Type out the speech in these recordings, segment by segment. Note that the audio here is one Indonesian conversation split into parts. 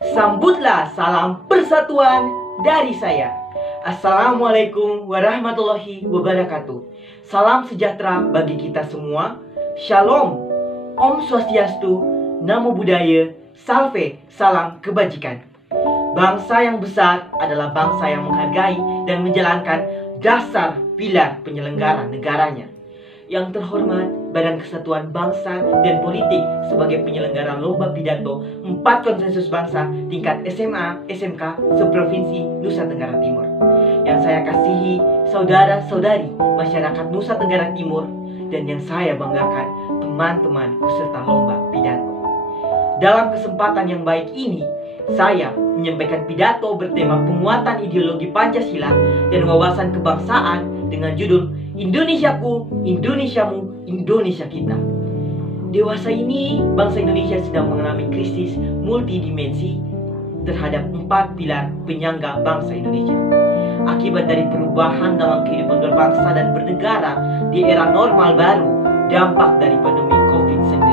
Sambutlah salam persatuan dari saya. Assalamualaikum warahmatullahi wabarakatuh. Salam sejahtera bagi kita semua. Shalom, Om Swastiastu, Namo Buddhaya, Salve, salam kebajikan. Bangsa yang besar adalah bangsa yang menghargai dan menjalankan dasar pilar penyelenggara negaranya. Yang terhormat Badan Kesatuan Bangsa dan Politik sebagai penyelenggara lomba pidato 4 konsensus bangsa tingkat SMA, SMK seprovinsi Nusa Tenggara Timur. Yang saya kasihi saudara-saudari masyarakat Nusa Tenggara Timur dan yang saya banggakan teman-teman peserta lomba pidato. Dalam kesempatan yang baik ini, saya menyampaikan pidato bertema penguatan ideologi Pancasila dan wawasan kebangsaan dengan judul Indonesiaku, Indonesiamu, Indonesia kita. Dewasa ini, bangsa Indonesia sedang mengalami krisis multidimensi terhadap 4 pilar penyangga bangsa Indonesia. Akibat dari perubahan dalam kehidupan berbangsa dan bernegara di era normal baru, dampak dari pandemi COVID-19.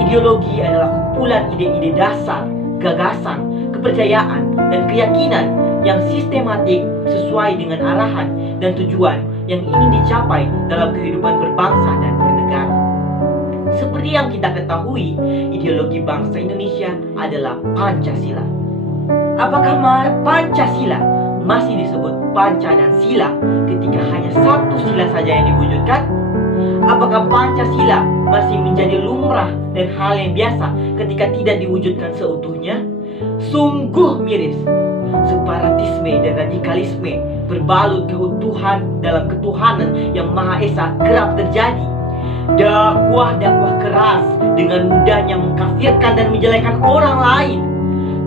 Ideologi adalah kumpulan ide-ide dasar, gagasan, kepercayaan, dan keyakinan yang sistematik sesuai dengan arahan dan tujuan yang ingin dicapai dalam kehidupan berbangsa dan bernegara. Seperti yang kita ketahui, ideologi bangsa Indonesia adalah Pancasila. Apakah Pancasila masih disebut Panca dan Sila ketika hanya satu sila saja yang diwujudkan? Apakah Pancasila masih menjadi lumrah dan hal yang biasa ketika tidak diwujudkan seutuhnya? Sungguh miris. Separatisme dan radikalisme berbalut keutuhan dalam ketuhanan yang Maha Esa kerap terjadi. Dakwah-dakwah keras dengan mudahnya mengkafirkan dan menjelekan orang lain.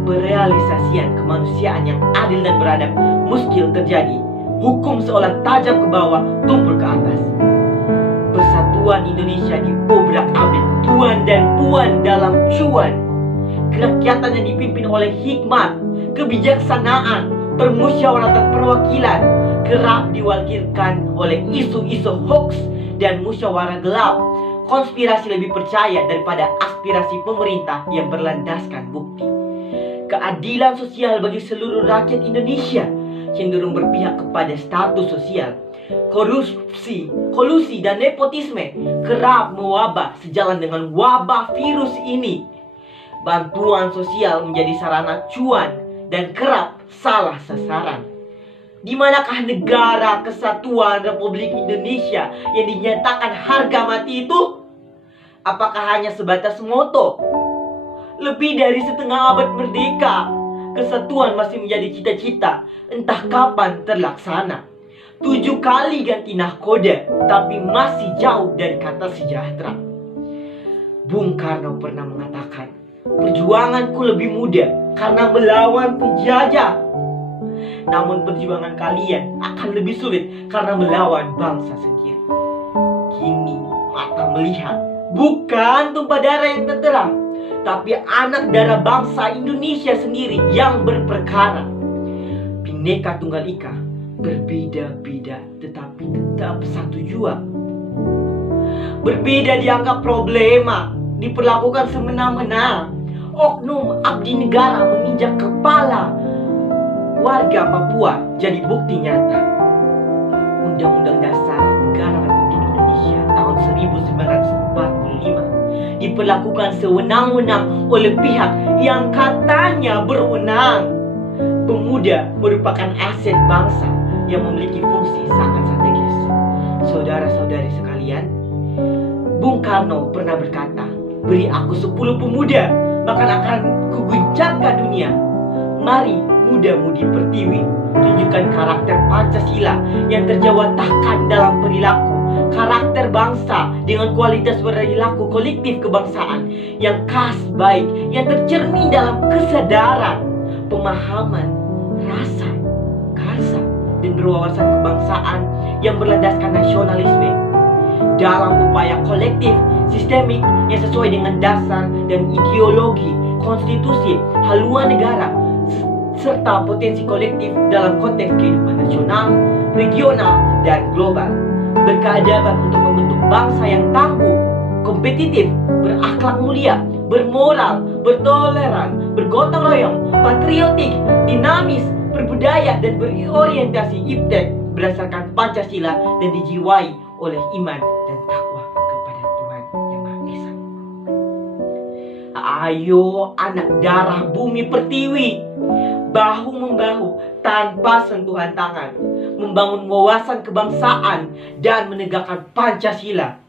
Perealisasian kemanusiaan yang adil dan beradab muskil terjadi. Hukum seolah tajam ke bawah, tumpul ke atas. Persatuan Indonesia diobrak-abrik tuan dan puan dalam cuan. Kerakyatan yang dipimpin oleh hikmat, kebijaksanaan, permusyawaratan perwakilan kerap diwakilkan oleh isu-isu hoax dan musyawarah gelap. Konspirasi lebih percaya daripada aspirasi pemerintah yang berlandaskan bukti. Keadilan sosial bagi seluruh rakyat Indonesia cenderung berpihak kepada status sosial. Korupsi, kolusi, dan nepotisme kerap mewabah sejalan dengan wabah virus ini. Bantuan sosial menjadi sarana cuan dan kerap salah sasaran. Di manakah negara kesatuan Republik Indonesia yang dinyatakan harga mati itu? Apakah hanya sebatas moto? Lebih dari setengah abad merdeka, kesatuan masih menjadi cita-cita, entah kapan terlaksana. 7 kali ganti nahkoda, tapi masih jauh dari kata sejahtera. Bung Karno pernah mengatakan, perjuanganku lebih mudah karena melawan penjajah. Namun perjuangan kalian akan lebih sulit karena melawan bangsa sendiri. Kini mata melihat bukan tumpah darah yang terterang, tapi anak darah bangsa Indonesia sendiri yang berperkara. Bhinneka Tunggal Ika, berbeda-beda tetapi tetap satu jua. Berbeda dianggap problema, diperlakukan semena-mena. Oknum abdi negara menginjak kepala warga Papua jadi bukti nyata. Undang-Undang Dasar Negara Republik Indonesia tahun 1945 diperlakukan sewenang-wenang oleh pihak yang katanya berwenang. Pemuda merupakan aset bangsa yang memiliki fungsi sangat strategis. Saudara-saudari sekalian, Bung Karno pernah berkata, beri aku 10 pemuda, bahkan akan kuguncangkan dunia. Mari muda-mudi pertiwi, tunjukkan karakter Pancasila yang terjawatahkan dalam perilaku, karakter bangsa dengan kualitas perilaku kolektif kebangsaan yang khas baik, yang tercermin dalam kesadaran, pemahaman, rasa, karsa, dan berwawasan kebangsaan yang berlandaskan nasionalisme. Dalam upaya kolektif, sistemik yang sesuai dengan dasar dan ideologi, konstitusi, haluan negara, serta potensi kolektif dalam konteks kehidupan nasional, regional, dan global. Berkeadaban untuk membentuk bangsa yang tangguh, kompetitif, berakhlak mulia, bermoral, bertoleran, bergotong royong, patriotik, dinamis, berbudaya, dan berorientasi iptek berdasarkan Pancasila dan dijiwai oleh iman dan takwa kepada Tuhan Yang Maha Esa. Ayo anak darah bumi pertiwi, bahu-membahu tanpa sentuhan tangan, membangun wawasan kebangsaan dan menegakkan Pancasila.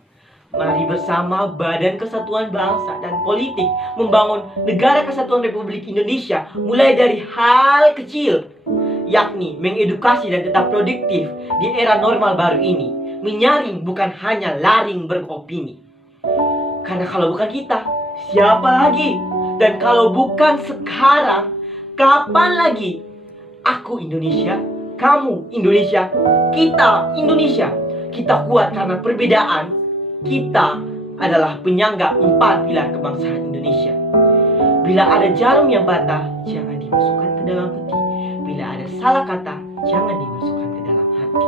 Mari bersama Badan Kesatuan Bangsa dan Politik membangun Negara Kesatuan Republik Indonesia mulai dari hal kecil, yakni mengedukasi dan tetap produktif di era normal baru ini. Menyaring bukan hanya laring beropini. Karena kalau bukan kita, siapa lagi? Dan kalau bukan sekarang, kapan lagi? Aku Indonesia, kamu Indonesia, kita Indonesia. Kita kuat karena perbedaan. Kita adalah penyangga 4 pilar kebangsaan Indonesia. Bila ada jarum yang patah, jangan dimasukkan ke dalam peti. Bila ada salah kata, jangan dimasukkan ke dalam hati.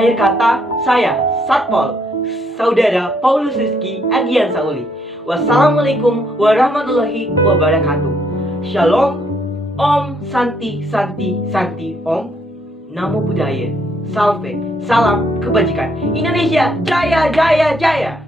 Akhir kata, saya Satpol Saudara Paulus Rizky Ardian Sauli. Wassalamualaikum warahmatullahi wabarakatuh. Shalom, Om Santi Santi Santi Om. Namo Buddhaya. Salve, salam kebajikan. Indonesia jaya jaya jaya.